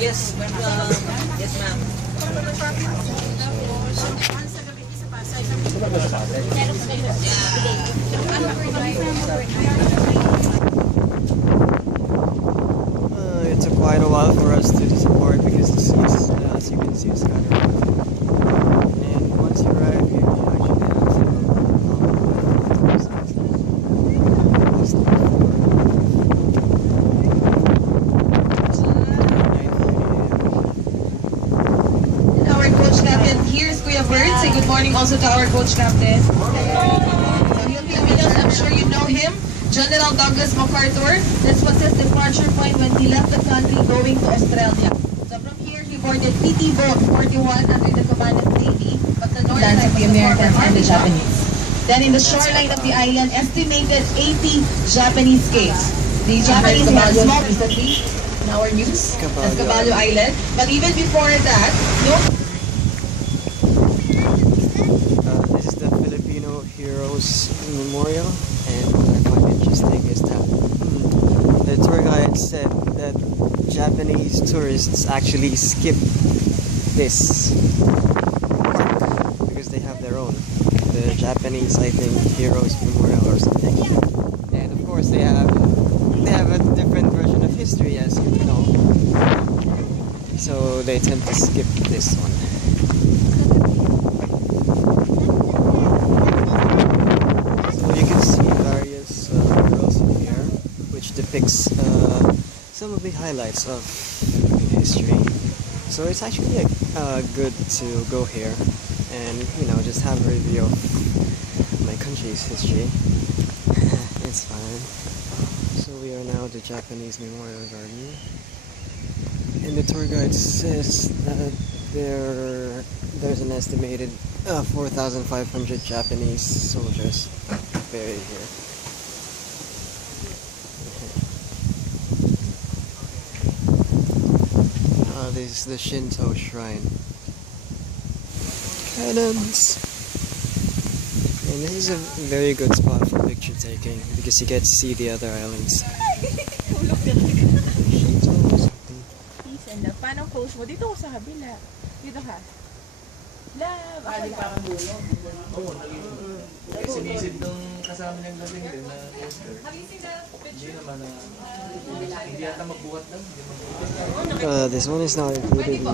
Yes, yes, ma'am. It took quite a while for us to support because as you can see, it's kind of rough. And once you arrive here, you actually have to Our coach captain, here's Kuya Bird. Say good morning also to our coach captain. So he'll be with us, I'm sure you know him. General Douglas MacArthur. This was his departure point when he left the country going to Australia. So from here, he boarded PT Boat 41 under the command of Navy, but the north side of the Americans and the Japanese. Then in the shoreline of the island, estimated 80 Japanese caves. The Japanese had small recently in our news, that's Caballo Island. But even before that, this is the Filipino Heroes Memorial, and what I find interesting is that the tour guide said that Japanese tourists actually skip this park because they have their own, the Japanese, I think, Heroes Memorial or something. And of course they have a different version of history, as you know, so they tend to skip this one. Depicts some of the highlights of history, so it's actually good to go here and just have a review of my country's history. It's fine. So we are now at the Japanese Memorial Garden, and the tour guide says that there's an estimated 4,500 Japanese soldiers buried here. This is the Shinto shrine. Cannons! And this is a very good spot for picture taking because you get to see the other islands. Shinto or something. Paano close mo? Dito ko sa kabila. Dito ka. Love! Ako lang. Oo, sinisid nung kasama niyang lasing din na poster. Hindi naman na hindi yata magbuhat lang. This one is not included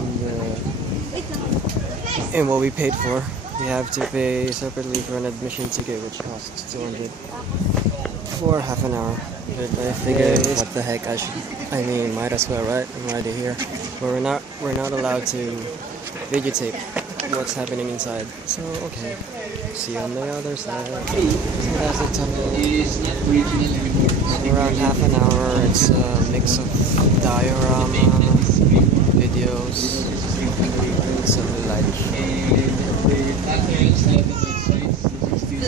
in what we paid for. We have to pay separately for an admission ticket, which costs 200 for half an hour. But I figured, what the heck, I mean, might as well, right? I'm already here. But we're not allowed to videotape what's happening inside. So okay, see you on the other side. So that's the tunnel. Around half an hour. It's a mix of diorama, videos, and some light.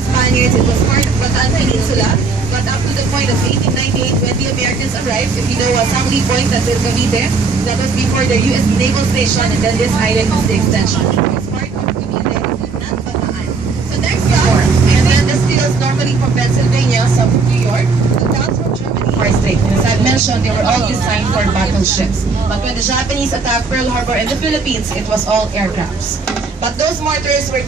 the Spaniards, it was part of Bataan Peninsula, but up to the point of 1898 when the Americans arrived, if you know Assembly Point, that's in Cavite, that was before the U.S. Naval Station, and then this island was the extension. It's part of Cavite, not Bataan. So next up, and then the steels normally from Pennsylvania, some from New York, the towns from Germany are state. As I've mentioned, they were all designed for battleships. But when the Japanese attacked Pearl Harbor in the Philippines, it was all aircrafts. But those mortars were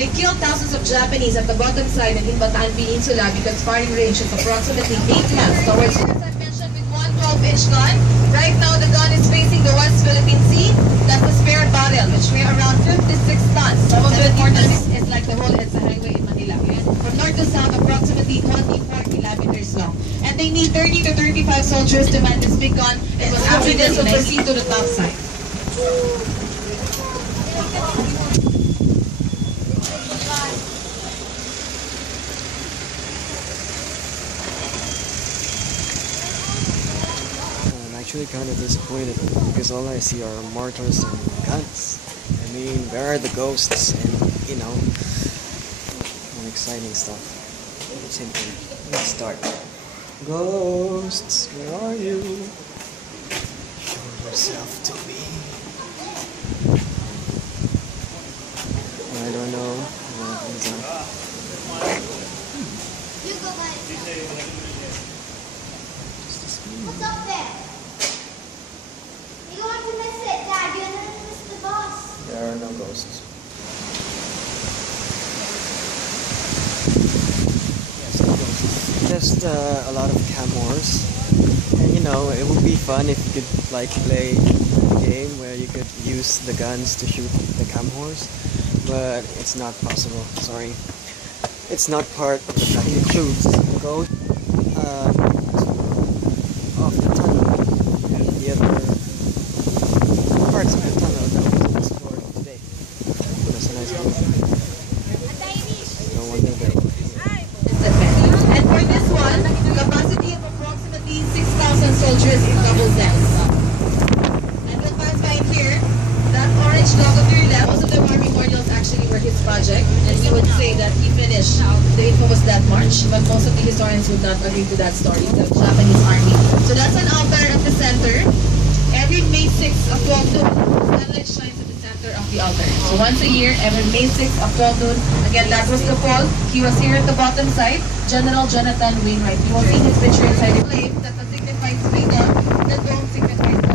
they killed thousands of Japanese at the bottom side and in Bataan Peninsula because firing range is approximately 8 miles towards, as I mentioned, with one 12-inch gun. Right now, the gun is facing the West Philippine Sea. That's a spare barrel, which weigh around 56 tons. Some of it is like the whole EDSA highway in Manila. From north to south, approximately 24 kilometers long. And they need 30 to 35 soldiers to man this big gun. It was after this will proceed to the top side. Actually kind of disappointed because all I see are mortars and guns. I mean, where are the ghosts and, you know, more exciting stuff. Simply, let's start. Ghosts, where are you? Show yourself to me. I don't know what these are. Just a small coast. Just a lot of camors, and you know, it would be fun if you could like play a game where you could use the guns to shoot the cam horse, but it's not possible. Sorry, it's not part of the pack. It includes go off the tunnel and the other parts of the tunnel that wasn't explored today. That's a nice one. No wonder there. And for this one, capacity of approximately 6,000 soldiers in double decks. And you'll pass by here, that orange logo to your left, most of the war memorials actually were his project, and we would say that he finished the infamous Death March, but most of the historians would not agree to that story, the Japanese army. So that's an altar at the center. Every May 6th of 12 noon, sunlight shines at the center of the altar. So once a year, every May 6th of 12 noon, again, that was the fall. He was here at the bottom side, General Jonathan Wainwright. You will see his picture inside the flame that signifies freedom. The dome signifies the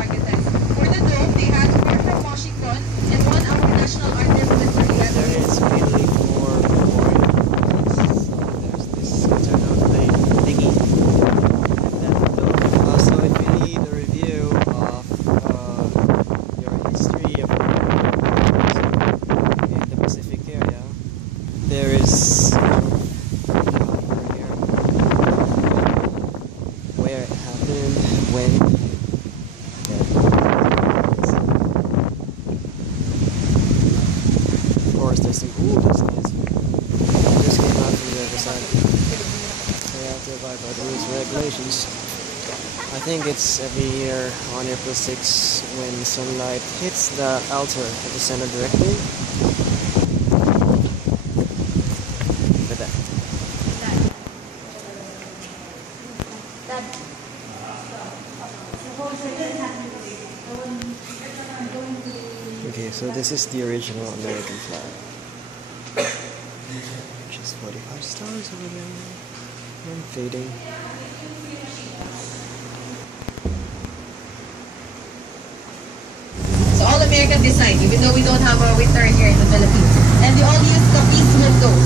architects. For the dome, they had 4 from Washington and 1 our national artist with There is mainly 4 memorials. So there's this internal thingy. And then also, if you need a review of your history of in the Pacific area, there is where it happened, when. Of course, there's some. Ooh, that's nice. Just came out from the other side. They have to abide by the rules and regulations. I think it's every year on April 6 when sunlight hits the altar at the center directly. Look at that. Okay, so this is the original American flag, which is 45 stars over there, and fading. So all American design, even though we don't have our winter here in the Philippines. And they all use Capiz windows.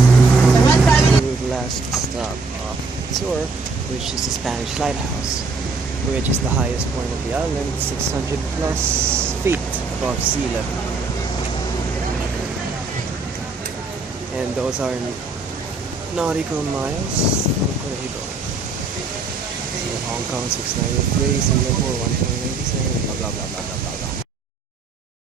So one family... The last stop of the tour, which is the Spanish Lighthouse, which is the highest point of the island, 600 plus feet above sea level. And those are nautical miles from Corregidor. So Hong Kong 693, Singapore 1.97, blah blah blah blah blah.